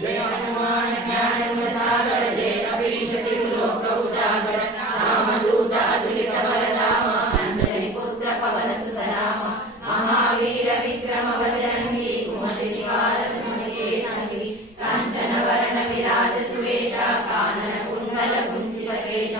जय हनुमान ज्ञान सागर जय कपीश लोक उजागर रामदूत अतुलित बलधाम अंजनी पुत्र पवन सुत राम महावीर विक्रम बजरंगी कुमति निवार सुमति संगी कांचन वरण विराज सुवेश कानन कुंडल कुंचित केश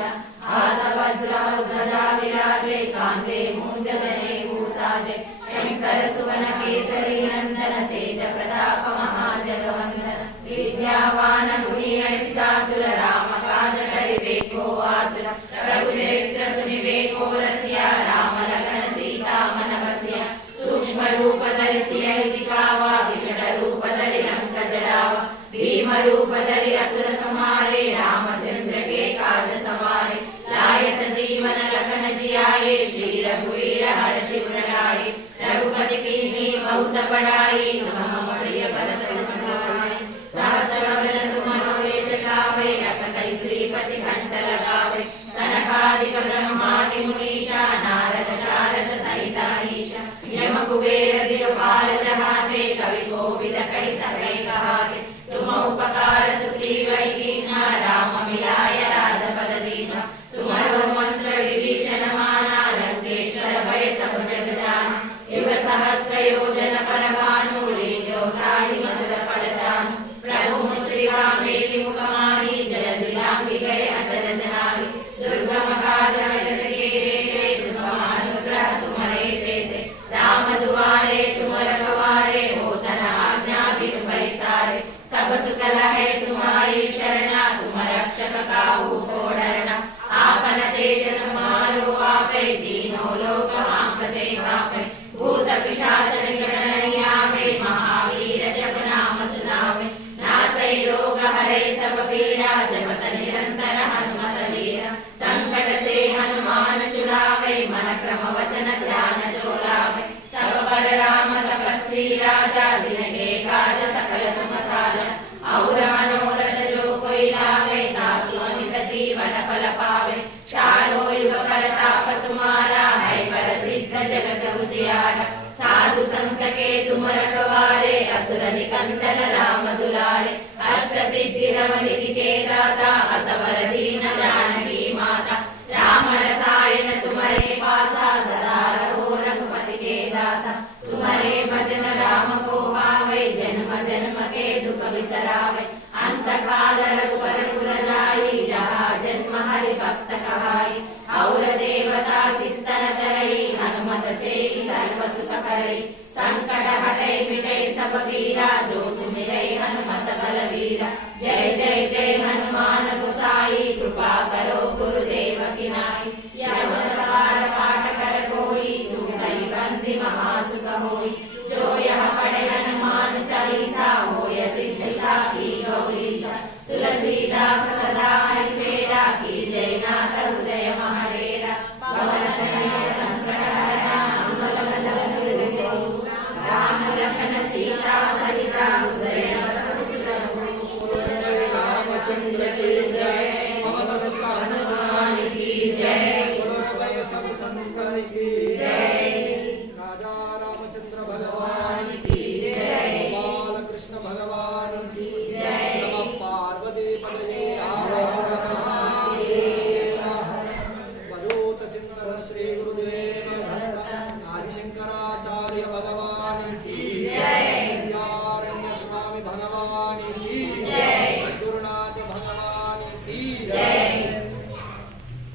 हाथ वज्र ध्वजा विराजे कांधे मूंजने भूषाजे शंकर सुवन केसरी नंदन तेज प्रताप महाजगवंदन विद्यावान गुणी अति चातुर राम काज करिबेको आतुर प्रभु चरित्र सुनिबेको रसिया राम लखन सीता मन बसिया सूक्ष्म रूप धरि सियहि दिखावा विकट रूप धरि लंक जरावा भीम रूप धरि असुर संहारे रामचंद्र के काज सवारे लाय सजीवन लखन जियाए श्री रघुवीर हर्षि उर लाए रघुपति कीन्ही बहुत बड़ाई तुम प्रिय भरत सुमनाए सहस वदन तुमरो यश गावे अस कहि श्रीपति कंठ लगावे सनकादिक ब्रह्मादि मुनीषा नारद शारद सहित अहीशा यम कुबेर दिगपाल जहाते कवि कोविद कहि सकै कहाते तुम उपकार सुग्रीवै कीन्हा राम मिलाय राजपद दीन्हा तुम्हारो मंत्र विभीषण माना लंकेश्वर भय सब जग जाना युग सहस्र योजन पर भानु लील्योताहि मधुर फल जानु प्रभु मुद्रिका मेलि मुखमाहि जलधि लांघि गए अचर जनाहि दुर्गम काज जगत के देते सुगम अनुग्रह तुम्हारे तेते राम दुआरे तुम रखवारे होत न आज्ञा बिनु पैसारे सब सुख लहे तुम्हारी शरणा तुम रक्षक काहू को डरना आपन तेज समारो आपे तीनों लोक हांकते कापे भूत पिशाच निकट नहीं आवे महावीर जप नाम सुनावे नासै रोग हरे सब पीरा जपत निरंतर हनुमत वीरा संकट से हनुमान छुड़ावे मन क्रम वचन ध्यान जो लावे सब पर राम तपस्वी राजा दिन के काज सकल तुम साजा और मनोरथ जो कोई लावे तासु अमित जीवन फल पावे चारों युग परताप तुम्हारा है प्रसिद्ध जगत उजियारा साधु संत के तुम रखवारे असुर निकंदन राम दुलारे अष्ट सिद्धि नव निधि के दाता असवर दीन जानकी माता राम रसायन तुम्हारे पासा सदा रहो रघुपति के दासा तुम्हारे भजन राम को पावे जन्म जन्म के दुख बिसरावे अंत काल रघुवर पुर जाई जहाँ जन्म हरि भक्त कहाई और देवता चित